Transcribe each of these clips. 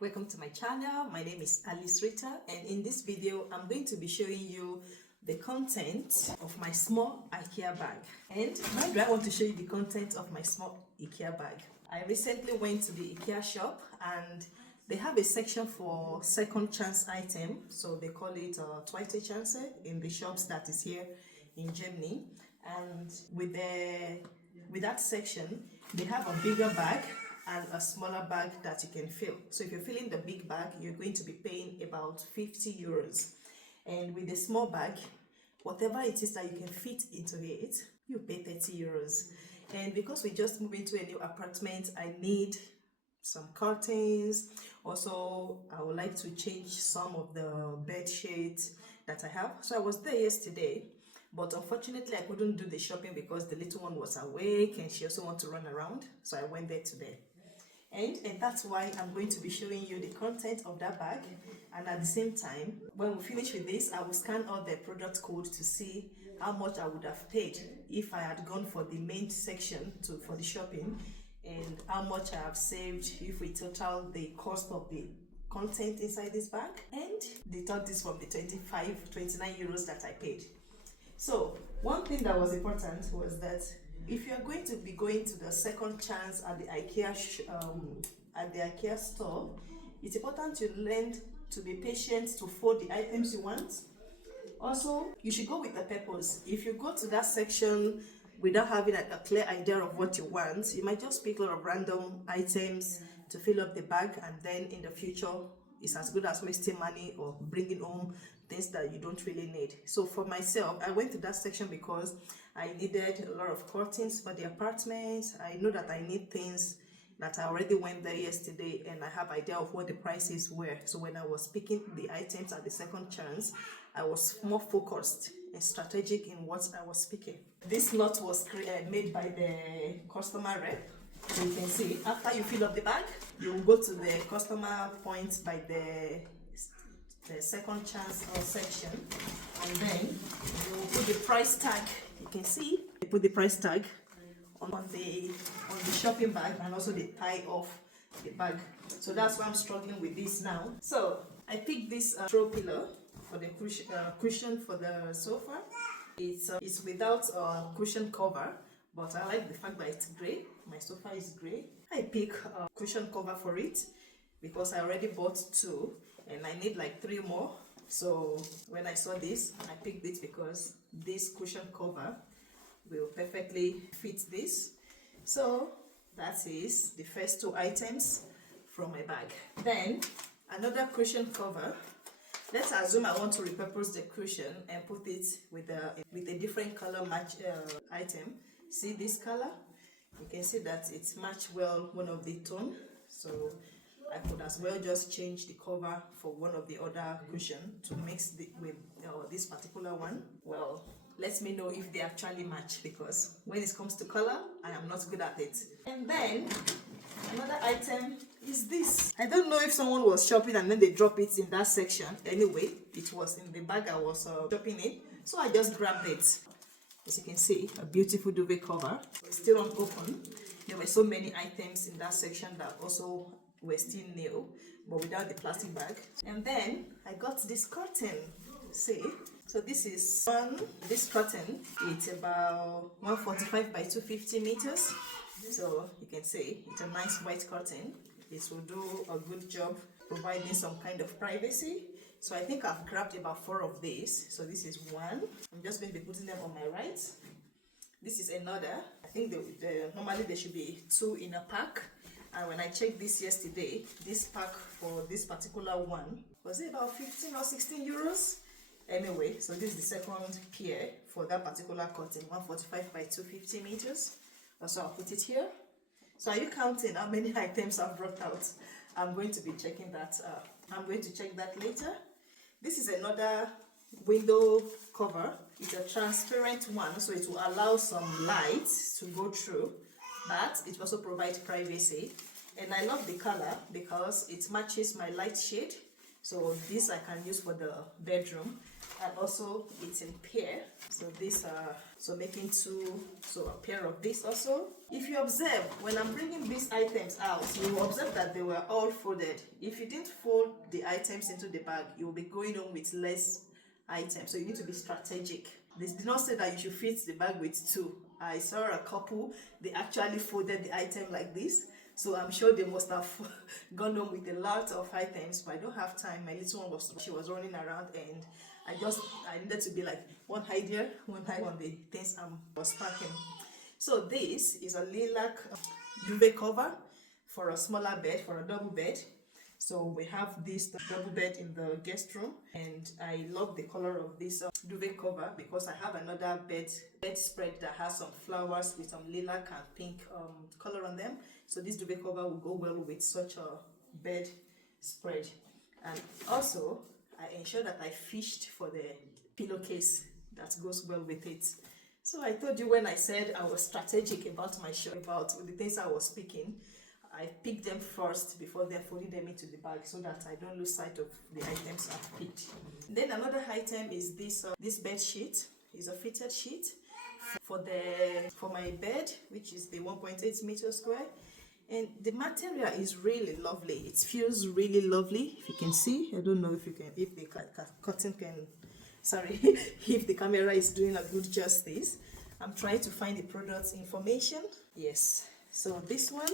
Welcome to my channel. My name is Alice Rita, and in this video I'm going to be showing you the content of my small IKEA bag. And why do I want to show you the content of my small IKEA bag? I recently went to the IKEA shop and they have a section for second chance item, so they call it Zweite Chance in the shops that is here in Germany. And with that section, they have a bigger bag and a smaller bag that you can fill. So if you're filling the big bag, you're going to be paying about 50 euros. And with the small bag, whatever it is that you can fit into it, you pay 30 euros. And because we just moved into a new apartment, I need some curtains. Also, I would like to change some of the bed sheets that I have. So I was there yesterday, but unfortunately I couldn't do the shopping because the little one was awake and she also wanted to run around. So I went there today. And that's why I'm going to be showing you the content of that bag, and at the same time, when we finish with this, I will scan all the product code to see how much I would have paid if I had gone for the main section for the shopping, and how much I have saved if we total the cost of the content inside this bag and deduct this from the 29 euros that I paid. So one thing that was important was that if you are going to be going to the second chance at the IKEA store, it's important to learn to be patient to fold the items you want. Also, you should go with the purpose. If you go to that section without having a clear idea of what you want, you might just pick a lot of random items to fill up the bag, and then in the future, it's as good as wasting money or bringing home things that you don't really need. So for myself, I went to that section because I needed a lot of curtains for the apartment. I know that I need things that I already went there yesterday and I have idea of what the prices were. So when I was picking the items at the second chance, I was more focused and strategic in what I was picking. This lot was made by the customer rep. So you can see, after you fill up the bag, you will go to the customer point by the second chance section, and then you will put the price tag. You can see they put the price tag on the shopping bag and also the tie of the bag. So that's why I'm struggling with this now. So I picked this throw pillow for the cushion for the sofa. It's without a cushion cover, but I like the fact that it's grey. My sofa is grey. I pick a cushion cover for it because I already bought 2 and I need like 3 more. So when I saw this, I picked it because this cushion cover will perfectly fit this. So that is the first 2 items from my bag. Then another cushion cover. Let's assume I want to repurpose the cushion and put it with a different color match item. See this color? You can see that it's matched well one of the tone. So I could as well just change the cover for one of the other cushion to mix with this particular one. Well, let me know if they actually match, because when it comes to color, I am not good at it. And then another item is this. I don't know if someone was shopping and then they drop it in that section. Anyway, it was in the bag I was shopping in, so I just grabbed it. As you can see, a beautiful duvet cover, still unopened. There were so many items in that section that also were still new, but without the plastic bag. And then I got this curtain. See, so this curtain, it's about 145 by 250 meters. So you can see it's a nice white curtain. It will do a good job providing some kind of privacy. So I think I've grabbed about 4 of these. So this is one. I'm just going to be putting them on my right. This is another. I think normally there should be 2 in a pack. And when I checked this yesterday, this pack for this particular one was it about 15 or 16 euros? Anyway, so this is the second pair for that particular curtain, 145 by 250 meters. So I'll put it here. So are you counting how many items I've brought out? I'm going to be checking that. I'm going to check that later. This is another window cover. It's a transparent one, so it will allow some light to go through, but it also provides privacy. And I love the color because it matches my light shade. So this I can use for the bedroom, and also it's in pair. So these are, so making two, so a pair of this also. If you observe, when I'm bringing these items out, you will observe that they were all folded. If you didn't fold the items into the bag, you will be going on with less items. So you need to be strategic. This did not say that you should fit the bag with two. I saw a couple, they actually folded the item like this. So I'm sure they must have gone home with a lot of items, but I don't have time. My little one she was running around, and I needed to be like one hide here, one hide on the things I was packing. So this is a lilac duvet cover for a smaller bed, for a double bed. So we have this double bed in the guest room, and I love the color of this duvet cover because I have another bedspread that has some flowers with some lilac and pink color on them. So this duvet cover will go well with such a bed spread. And also I ensure that I fished for the pillowcase that goes well with it. So I told you when I said I was strategic about my show, about the things I was picking, I picked them first before then folding them into the bag so that I don't lose sight of the items I've picked. Then another item is this bed sheet. It's a fitted sheet for my bed, which is the 1.8 meter square. And the material is really lovely. It feels really lovely. If you can see, I don't know if the curtain can, sorry, if the camera is doing a good justice. I'm trying to find the product information. Yes, so this one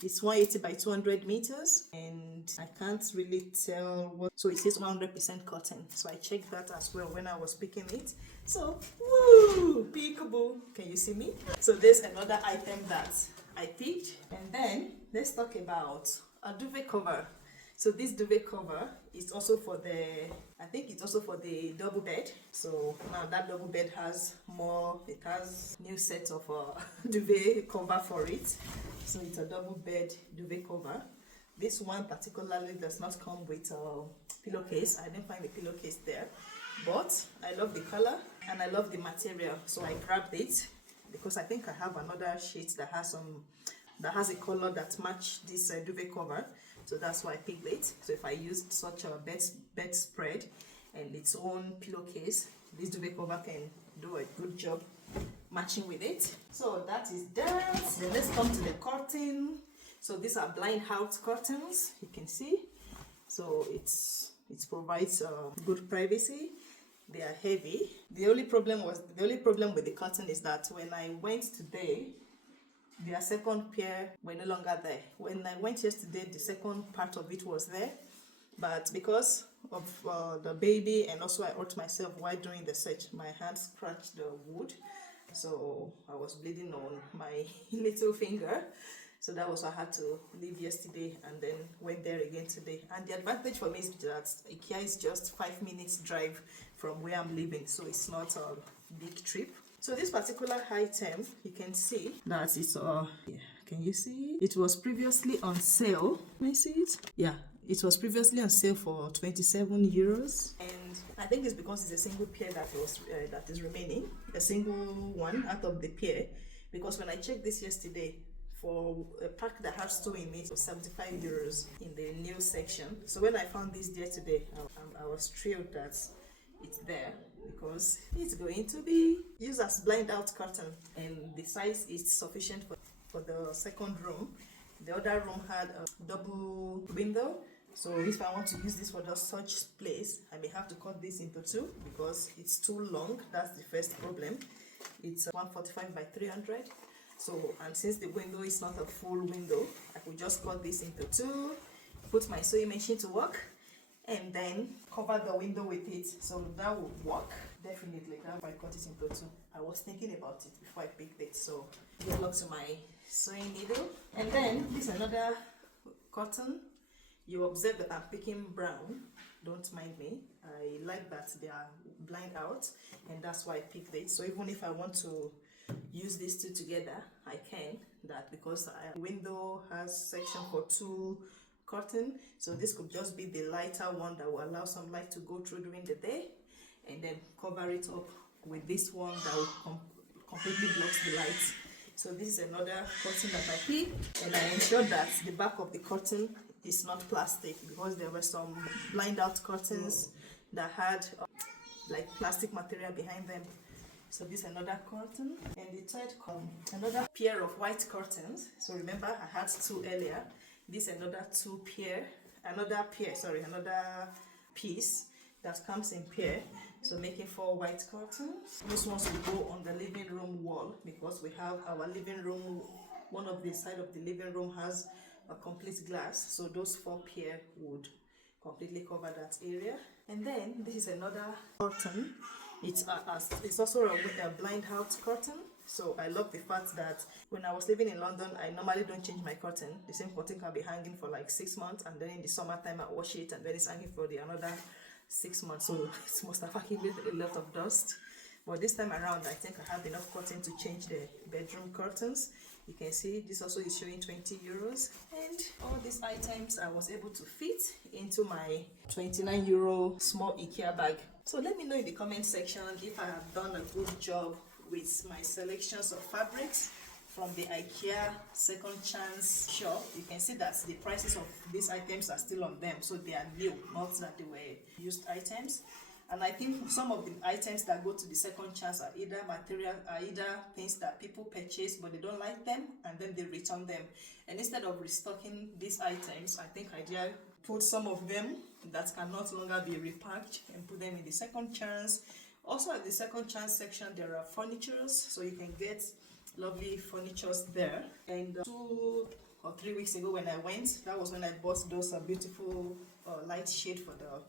is 180 by 200 meters, and I can't really tell what, so it says 100% cotton. So I checked that as well when I was picking it. So, woo, peekaboo. Can you see me? So there's another item that I picked. And then let's talk about a duvet cover. So this duvet cover is also for I think it's also for the double bed. So now that double bed has it has new set of duvet cover for it. So it's a double bed duvet cover. This one particularly does not come with a pillowcase. I didn't find the pillowcase there, but I love the color and I love the material, so I grabbed it because I think I have another sheet that has a color that match this duvet cover. So that's why I picked it. So if I used such a bedspread and its own pillowcase, this duvet cover can do a good job matching with it. So that is that. Then let's come to the curtain. So these are blind out curtains, you can see. So it provides good privacy. They are heavy. The only problem with the curtain is that when I went today, their second pair were no longer there. When I went yesterday, the second part of it was there, but because of the baby, and also I hurt myself while doing the search, my hand scratched the wood, so I was bleeding on my little finger. So that was why I had to leave yesterday and then went there again today. And the advantage for me is that IKEA is just 5 minutes drive from where I'm living, so it's not a big trip. So this particular item, you can see that it's can you see? It was previously on sale. Can you see it? Yeah, it was previously on sale for 27 euros, and I think it's because it's a single pair that is remaining, a single one out of the pair. Because when I checked this yesterday, for a pack that has two in it, was 75 euros in the new section. So when I found this there today, I was thrilled that it's there, because it's going to be used as blind out curtain, and the size is sufficient for the second room. The other room had a double window, so if I want to use this for just such place, I may have to cut this into two because it's too long. That's the first problem. It's 145 by 300. So, and since the window is not a full window, I could just cut this into two, put my sewing machine to work, and then cover the window with it. So that would work definitely. If I cut it into two, I was thinking about it before I picked it. So good luck to my sewing needle. And then this is another cotton. You observe that I'm picking brown. Don't mind me. I like that they are blind out, and that's why I picked it. So even if I want to use these two together, I can. That because the window has section for two curtain, so this could just be the lighter one that will allow some light to go through during the day, and then cover it up with this one that will completely blocks the light. So this is another curtain that I picked, and I ensured that the back of the curtain is not plastic, because there were some blind out curtains that had like plastic material behind them. So this is another curtain, and the third another pair of white curtains. So remember I had two earlier. This another another piece that comes in pair, so making 4 white curtains. This ones will go on the living room wall, because we have our living room, one of the side of the living room has a complete glass, so those 4 pair would completely cover that area. And then this is another curtain. It's also a blind out curtain. So I love the fact that when I was living in London, I normally don't change my curtain. The same curtain can be hanging for like 6 months, and then in the summertime I wash it, and then it's hanging for another 6 months. So it must have accumulated a lot of dust. But this time around, I think I have enough curtain to change the bedroom curtains. You can see this also is showing 20 euros. And all these items I was able to fit into my 29 euro small IKEA bag. So let me know in the comment section if I have done a good job with my selections of fabrics from the IKEA second chance shop. You can see that the prices of these items are still on them, so they are new, not that they were used items. And I think some of the items that go to the second chance are either things that people purchase but they don't like them, and then they return them. And instead of restocking these items, I think IKEA put some of them that can no longer be repacked and put them in the second chance. Also at the second chance section, there are furnitures, so you can get lovely furnitures there. And 2 or 3 weeks ago when I went, that was when I bought those beautiful light shade for the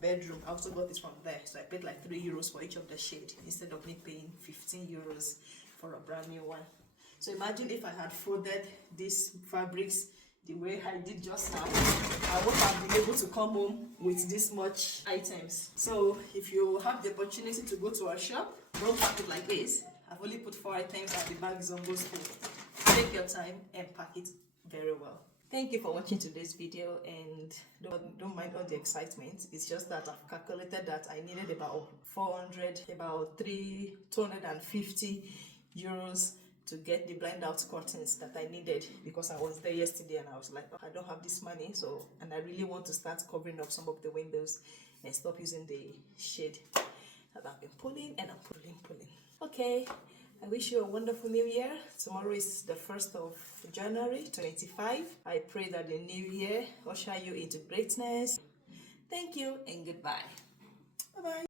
bedroom. I also got this from there, so I paid like 3 euros for each of the shade instead of me paying 15 euros for a brand new one. So imagine if I had folded these fabrics the way I did just now, I would have been able to come home with this much items. So if you have the opportunity to go to our shop, don't pack it like this. I've only put 4 items and the bag is almost full. Take your time and pack it very well. Thank you for watching today's video, and don't mind all the excitement. It's just that I've calculated that I needed about 250 euros to get the blind out curtains that I needed, because I was there yesterday and I was like, oh, I don't have this money, and I really want to start covering up some of the windows and stop using the shade that I've been pulling, and I'm pulling. Okay, I wish you a wonderful new year. Tomorrow is the 1st of January 2025. I pray that the new year usher you into greatness. Thank you and goodbye. Bye-bye.